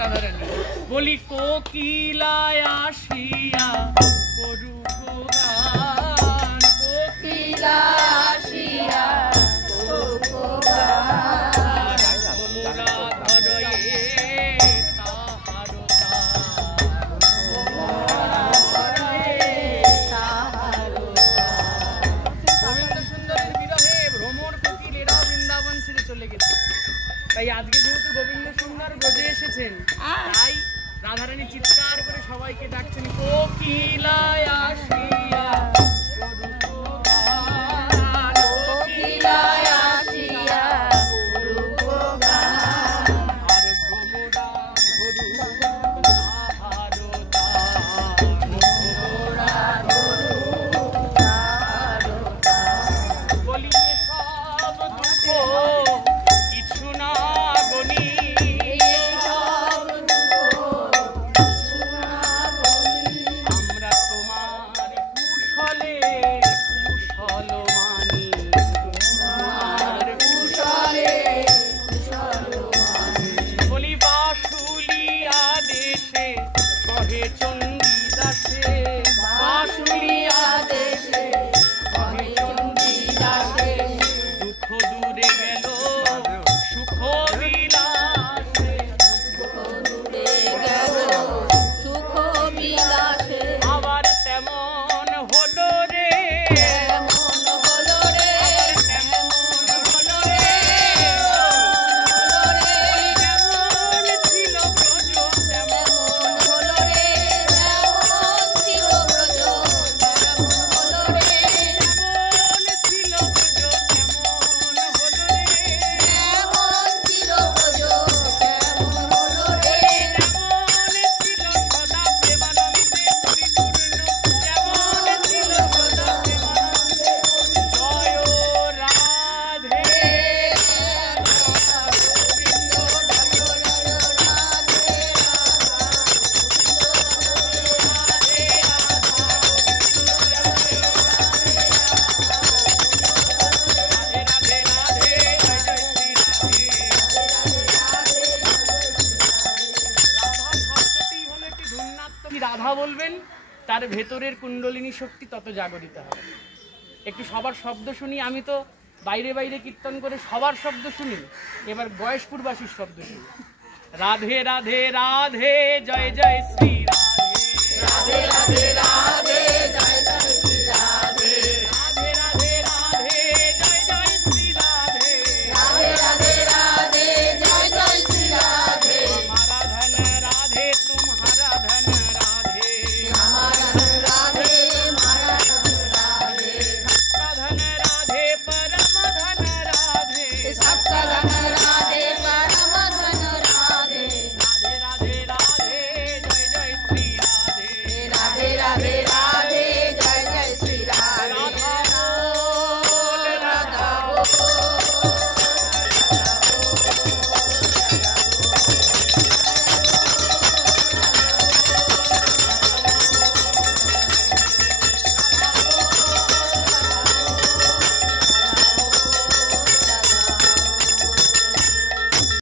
রাধারানী বলি কোকিলায় আসিয়া করুক গান কোকিলা আসিয়া করুক গান মোরা ধরয়ে তাহার গোবিন্দ সুন্দরের বিরহে ভ্রমর কোকিলেরা বৃন্দাবন ছেড়ে চলে গেছে। তাই আজকে যেহেতু গোবিন্দ সুন্দর ব্রজে এসেছেন তাই রাধারানী চিৎকার করে সবাইকে ডাকছেন কোকিলায় আসিয়া করুক গান কোকিলায় আসিয়া করুক গান আর ভ্রমরা ধরুক তাহার তান ভ্রমরা ধরুক তাহার তান বলি সব দুঃখ কিছু না গনি আমরা তোমার কুশলে কুশল মানি তোমার কুশলে কুশল মানি বলি বাসুলিয়া দেশে কহে চণ্ডীদাসে বাসুলিয়া দেশে কহে চণ্ডীদাসে দুঃখ দূরে গেল সুখ বিলাসে দুঃখ দূরে গেল সুখ বিলাসে আবার তেমন হলো রে তেমন হলো রে তেমন হলো রে তেমন ছিল ব্রজ তেমন হলো রে তেমন ছিল ব্রজ তেমন হলো রে তেমন ছিল ব্রজ তেমন হলো রে তেমন ছিল ব্রজ তেমন হলো রে তেমন ছিল সদা প্রেমানন্দে পরিপূর্ণ তেমন ছিল সদা প্রেমানন্দে জয় রাধে গোবিন্দ রাধে রাধে রাধে জয় জয় শ্রী রাধে রাধা শব্দটি হলো একটি ধন্যাত্মক রাধা বলবেন তার ভেতরের কুণ্ডলিনী শক্তি তত জাগরিত হবে। একটু সবার শব্দ শুনি, আমি তো বাইরে বাইরে কীর্তন করে সবার শব্দ শুনি, এবার গয়েশপুরবাসীর শব্দ শুনি। রাধে রাধে রাধে জয় জয় শ্রী রাধে রাধে রাধে রাধে